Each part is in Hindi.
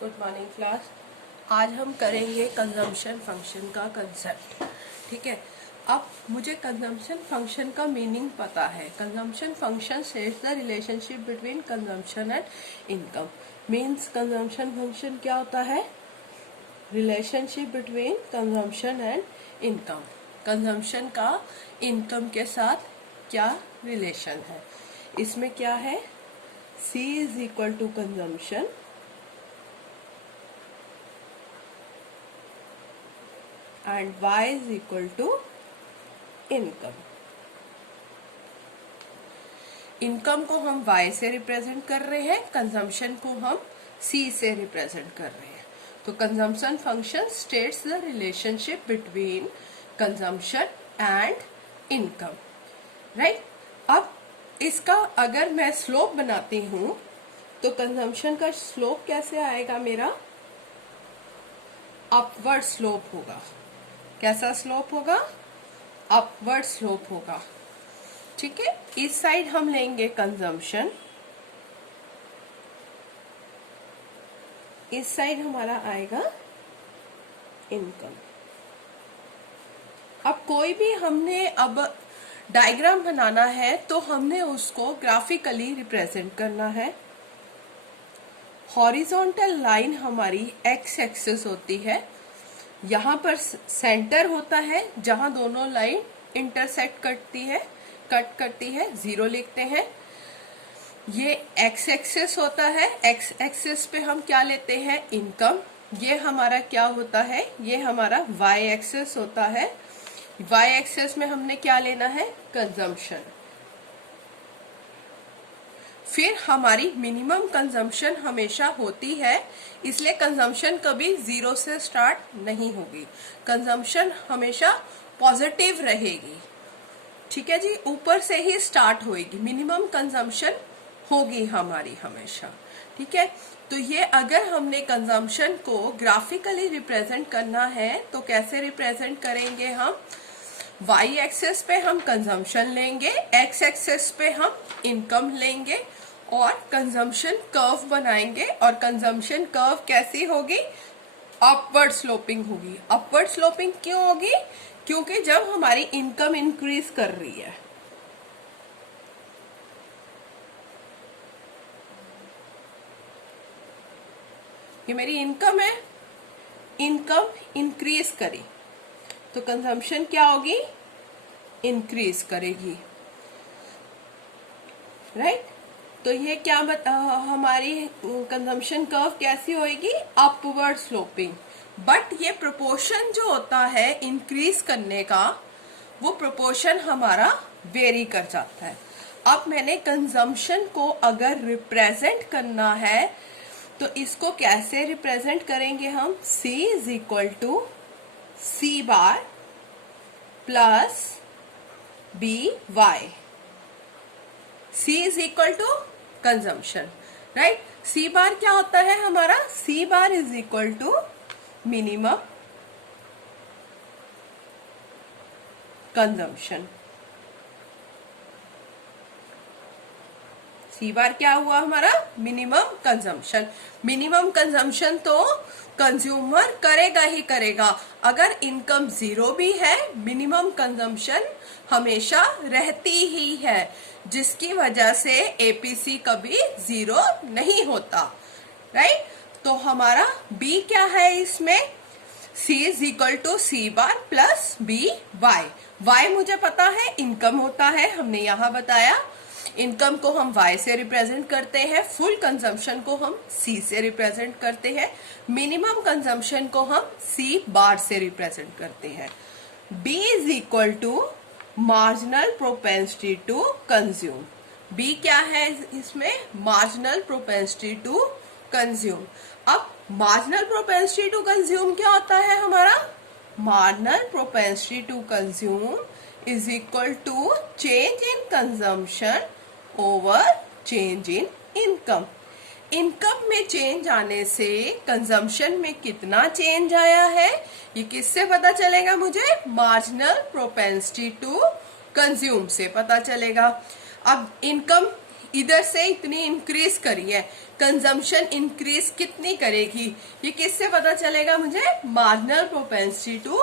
Good morning class. आज हम करेंगे कंजम्पशन फंक्शन का कंसेप्ट। ठीक है, अब मुझे कंजम्पशन फंक्शन का मीनिंग पता है। Consumption function sets the relationship between consumption and income. Means consumption function क्या होता है? Relationship between consumption and income. Consumption का इनकम के साथ क्या रिलेशन है? इसमें क्या है? C is equal to consumption and Y is equal to income. Income को हम Y से रिप्रेजेंट कर रहे हैं, कंजम्पशन को हम C से रिप्रेजेंट कर रहे हैं। तो consumption function states the relationship between consumption and income, right. अब इसका अगर मैं स्लोप बनाती हूं तो कंजम्पशन का स्लोप कैसे आएगा? मेरा अपवर्ड स्लोप होगा। कैसा स्लोप होगा? अपवर्ड स्लोप होगा। ठीक है, इस साइड हम लेंगे कंजम्पशन, इस साइड हमारा आएगा इनकम। अब कोई भी हमने अब डायग्राम बनाना है तो हमने उसको ग्राफिकली रिप्रेजेंट करना है। हॉरिजॉन्टल लाइन हमारी एक्स एक्सिस होती है, यहाँ पर सेंटर होता है जहां दोनों लाइन इंटरसेक्ट कट करती है, जीरो लिखते हैं। ये एक्स एक्सिस होता है, एक्स एक्सिस पे हम क्या लेते हैं? इनकम। ये हमारा क्या होता है? ये हमारा वाई एक्सिस होता है। वाई एक्सिस में हमने क्या लेना है? कंजम्पशन। फिर हमारी मिनिमम कंजम्पशन हमेशा होती है, इसलिए कंजम्पशन कभी जीरो से स्टार्ट नहीं होगी। कंजम्पशन हमेशा पॉजिटिव रहेगी। ठीक है जी, ऊपर से ही स्टार्ट होगी, मिनिमम कंजम्पशन होगी हमारी हमेशा। ठीक है, तो ये अगर हमने कंजम्पशन को ग्राफिकली रिप्रेजेंट करना है तो कैसे रिप्रेजेंट करेंगे? हम वाई एक्सेस पे हम कंजम्पशन लेंगे, एक्स एक्सेस पे हम इनकम लेंगे और कंजम्पशन कर्व बनाएंगे। और कंजम्पशन कर्व कैसी होगी? अपवर्ड स्लोपिंग होगी। अपवर्ड स्लोपिंग क्यों होगी? क्योंकि जब हमारी इनकम इंक्रीज कर रही है, ये मेरी इनकम है, इनकम इंक्रीज करी तो कंजम्पशन क्या होगी? इंक्रीज करेगी, राइट। तो ये क्या हमारी कंजम्पशन कर्व कैसी होगी? Upward sloping. बट ये प्रोपोर्शन जो होता है इंक्रीज करने का, वो प्रोपोर्शन हमारा वेरी कर जाता है। अब मैंने कंजम्पशन को अगर रिप्रेजेंट करना है तो इसको कैसे रिप्रेजेंट करेंगे हम? C is equal to C bar plus B Y. C is equal to consumption, right. C bar क्या होता है हमारा? C bar is equal to minimum consumption. C bar क्या हुआ हमारा? Minimum consumption. मिनिमम कंजम्पशन तो कंज्यूमर करेगा ही करेगा। अगर इनकम जीरो भी है, मिनिमम कंजम्पशन हमेशा रहती ही है, जिसकी वजह से एपीसी कभी जीरो नहीं होता, राइट। तो हमारा B क्या है इसमें? C is equal to C bar plus B Y. Y मुझे पता है इनकम होता है, हमने यहाँ बताया। इनकम को हम Y से रिप्रेजेंट करते हैं, फुल कंजम्पशन को हम C से रिप्रेजेंट करते हैं, मिनिमम कंजम्पशन को हम C बार से रिप्रेजेंट करते हैं। B is equal to marginal propensity to consume. B क्या है इसमें? Marginal propensity to consume. अब मार्जिनल प्रोपेंसिटी टू कंज्यूम क्या होता है हमारा? Marginal propensity to consume is equal to change in consumption over change in income. Income में चेंज आने से कंजम्पशन में कितना चेंज आया है, ये किससे पता चलेगा मुझे? मार्जिनल प्रोपेंसिटी टू कंज्यूम से पता चलेगा। अब इनकम इधर से इतनी इंक्रीज करी है, कंजम्पशन इंक्रीज कितनी करेगी, ये किससे पता चलेगा मुझे, मार्जिनल प्रोपेंसिटी टू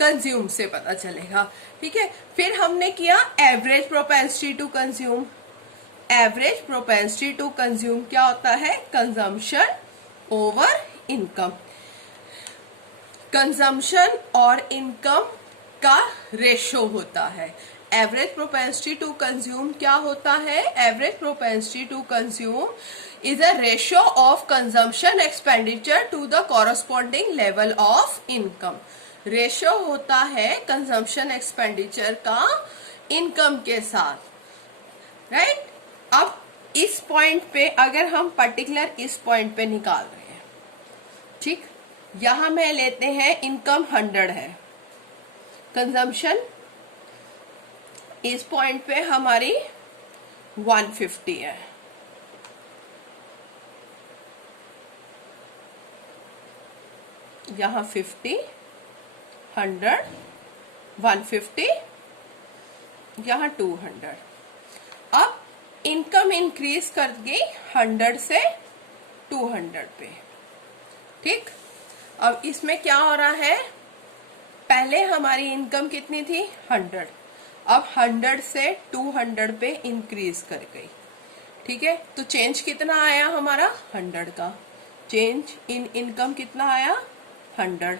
कंज्यूम से पता चलेगा। ठीक है, फिर हमने किया average propensity to consume. Average propensity to consume क्या होता है, कंजम्पशन ओवर इनकम। कंजम्पशन और इनकम का रेशो होता है। एवरेज प्रोपेंसिटी टू कंज्यूम क्या होता है, average propensity to consume is a ratio of consumption expenditure to the corresponding level of income. Ratio होता है कंजम्पशन एक्सपेंडिचर का इनकम के साथ, राइट। अब इस पॉइंट पे अगर हम पर्टिकुलर इस पॉइंट पे निकाल रहे हैं, ठीक, यहां में लेते हैं इनकम 100 है, कंजम्पशन इस पॉइंट पे हमारी 150 है। यहां 50, 100, 150, यहां 200। अब इनकम इंक्रीज कर गई 100 से 200 पे, ठीक। अब इसमें क्या हो रहा है, पहले हमारी इनकम कितनी थी, 100, अब 100 से 200 पे इंक्रीज कर गई, ठीक है। तो चेंज कितना आया हमारा, 100 का। चेंज इन इनकम कितना आया, 100।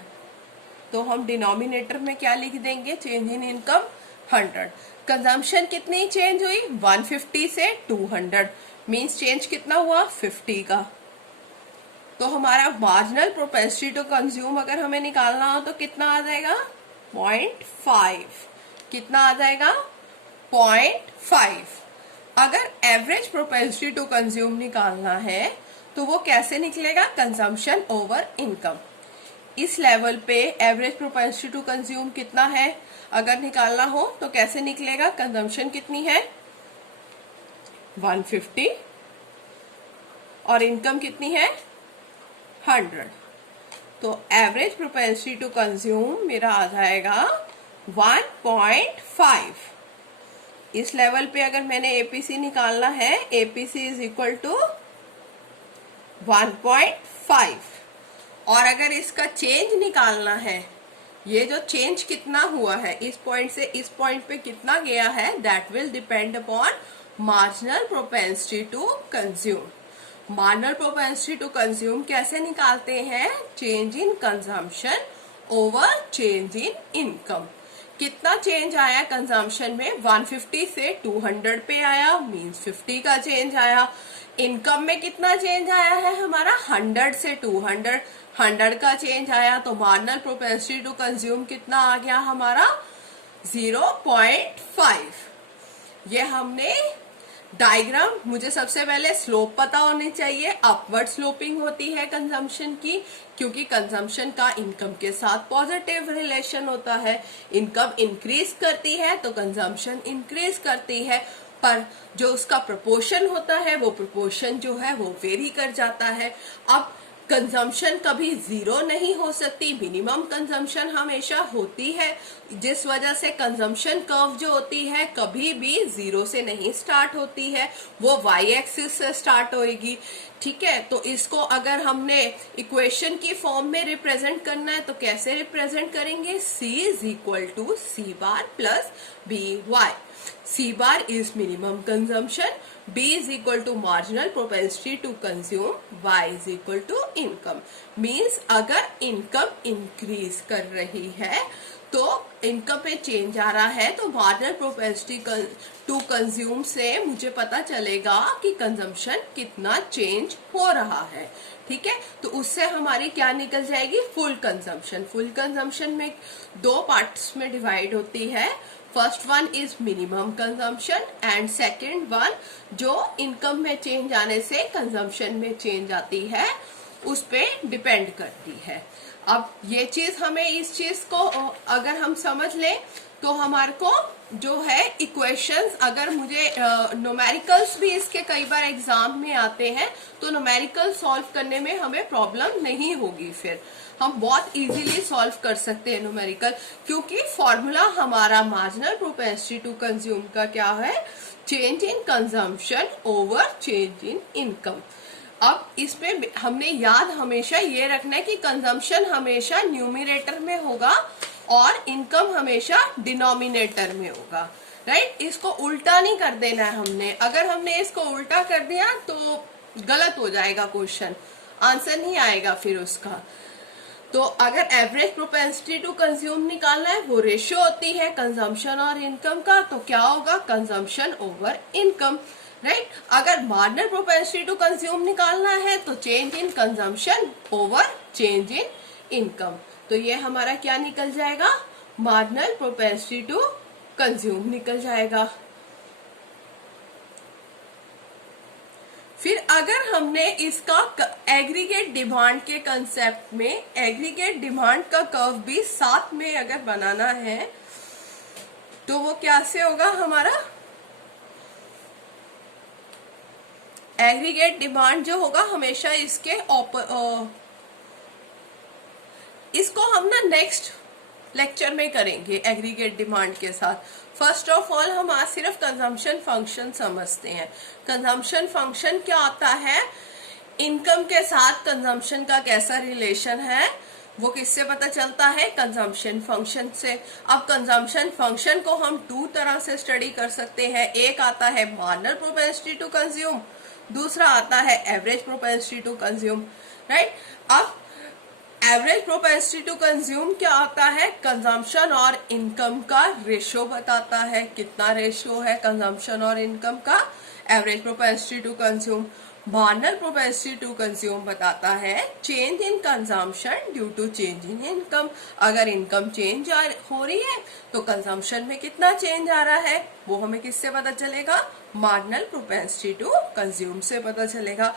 तो हम डिनोमिनेटर में क्या लिख देंगे, चेंज इन इनकम 100। कंजम्पशन कितनी चेंज हुई, 150 से 200, मीन्स चेंज कितना हुआ, 50 का। तो हमारा मार्जिनल प्रोपेंसिटी टू कंज्यूम अगर हमें निकालना हो तो कितना आ जाएगा, 0.5। कितना आ जाएगा, 0.5। अगर एवरेज प्रोपेंसिटी टू कंज्यूम निकालना है तो वो कैसे निकलेगा, कंजम्पशन ओवर इनकम। इस लेवल पे एवरेज प्रोपेंसिटी टू कंज्यूम कितना है अगर निकालना हो तो कैसे निकलेगा, कंजम्पशन कितनी है, 150 और इनकम कितनी है, 100। तो एवरेज प्रोपेंसिटी टू कंज्यूम मेरा आ जाएगा 1.5। इस लेवल पे अगर मैंने एपीसी निकालना है, एपीसी इज इक्वल टू 1.5। और अगर इसका चेंज निकालना है, ये जो चेंज कितना हुआ है इस पॉइंट से इस पॉइंट पे कितना गया है, that will depend upon marginal propensity to consume. Marginal propensity to consume कैसे निकालते हैं, change in consumption over change in income. कितना चेंज आया कंजम्पशन में, 150 से 200 पे आया, मीन्स 50 का चेंज आया। इनकम में कितना चेंज आया है हमारा, 100 से 200, 100 का चेंज आया। तो मार्जिनल प्रोपेंसिटी टू कंज्यूम कितना आ गया हमारा, 0.5। ये हमने डायग्राम, मुझे सबसे पहले स्लोप पता होनी चाहिए, अपवर्ड स्लोपिंग होती है कंजम्पशन की, क्योंकि कंजम्पशन का इनकम के साथ पॉजिटिव रिलेशन होता है। इनकम इंक्रीज करती है तो कंजम्पशन इंक्रीज करती है, पर जो उसका प्रोपोर्शन होता है वो प्रोपोर्शन जो है वो वेरी कर जाता है। अब कंजम्पशन कभी जीरो नहीं हो सकती, मिनिमम कंजम्पशन हमेशा होती है, जिस वजह से कंजम्पशन कर्व जो होती है कभी भी जीरो से नहीं स्टार्ट होती है, वो वाई एक्सिस से स्टार्ट होएगी, ठीक है। तो इसको अगर हमने इक्वेशन की फॉर्म में रिप्रेजेंट करना है तो कैसे रिप्रेजेंट करेंगे, C is equal to C bar plus BY। C bar is minimum consumption, B is equal to marginal propensity to consume, Y is equal to income। Means अगर income increase कर रही है तो इनकम में चेंज आ रहा है तो मार्जिनल प्रोपेंसिटी टू कंज्यूम से मुझे पता चलेगा कि कंजम्पशन कितना चेंज हो रहा है, ठीक है। तो उससे हमारी क्या निकल जाएगी, फुल कंजम्पशन। फुल कंजम्पशन में दो पार्ट्स में डिवाइड होती है, first one is minimum consumption and second one जो इनकम में चेंज आने से कंजम्पशन में चेंज आती है उस पे डिपेंड करती है। अब ये चीज हमें इस चीज को अगर हम समझ लें तो हमारे को जो है इक्वेशंस, अगर मुझे न्यूमेरिकल्स भी इसके कई बार एग्जाम में आते हैं, तो न्यूमेरिकल सॉल्व करने में हमें प्रॉब्लम नहीं होगी, फिर हम बहुत इजीली सॉल्व कर सकते हैं न्यूमेरिकल, क्योंकि फॉर्मूला हमारा मार्जिनल प्रोपेंसिटी टू कंज्यूम का क्या है, change in consumption over change in income. अब इसमें हमने याद हमेशा ये रखना है कि कंजम्पशन हमेशा न्यूमिनेटर में होगा और इनकम हमेशा डिनोमिनेटर में होगा, राइट। इसको उल्टा नहीं कर देना है हमने, अगर हमने इसको उल्टा कर दिया तो गलत हो जाएगा क्वेश्चन, आंसर नहीं आएगा फिर उसका। तो अगर एवरेज प्रोपेंसिटी टू कंज्यूम निकालना है, वो रेशियो होती है कंजम्पशन और इनकम का, तो क्या होगा, कंजम्पशन ओवर इनकम, राइट। अगर मार्जिनल प्रोपेंसिटी टू कंज्यूम निकालना है तो change in consumption over change in income, तो ये हमारा क्या निकल जाएगा, मार्जिनल प्रोपेंसिटी टू कंज्यूम निकल जाएगा। फिर अगर हमने इसका एग्रीगेट डिमांड के कंसेप्ट में एग्रीगेट डिमांड का कर्व भी साथ में अगर बनाना है, तो वो कैसे होगा हमारा, एग्रीगेट डिमांड जो होगा हमेशा इसके इसको हम ना नेक्स्ट लेक्चर में करेंगे एग्रीगेट डिमांड के साथ। फर्स्ट ऑफ ऑल हम आज सिर्फ कंजम्पशन फंक्शन समझते हैं। कंजम्पशन फंक्शन क्या आता है, इनकम के साथ कंजम्पशन का कैसा रिलेशन है, वो किससे पता चलता है, कंजम्पशन फंक्शन से। अब कंजम्पशन फंक्शन को हम दो तरह से स्टडी कर सकते हैं, एक आता है मार्जिनल प्रोपेंसिटी टू कंज्यूम, दूसरा आता है average propensity to consume, right. अब एवरेज प्रोपेंसिटी टू कंज्यूम क्या आता है, कंजम्पशन और इनकम का रेशियो बताता है, कितना रेशियो है कंजम्पशन और इनकम का, average propensity to consume. Marginal propensity to consume बताता है change in consumption due to change in income, अगर इनकम चेंज हो रही है तो कंजम्पशन में कितना चेंज आ रहा है, वो हमें किससे पता चलेगा, मार्जिनल प्रोपेंसिटी टू कंज्यूम से पता चलेगा।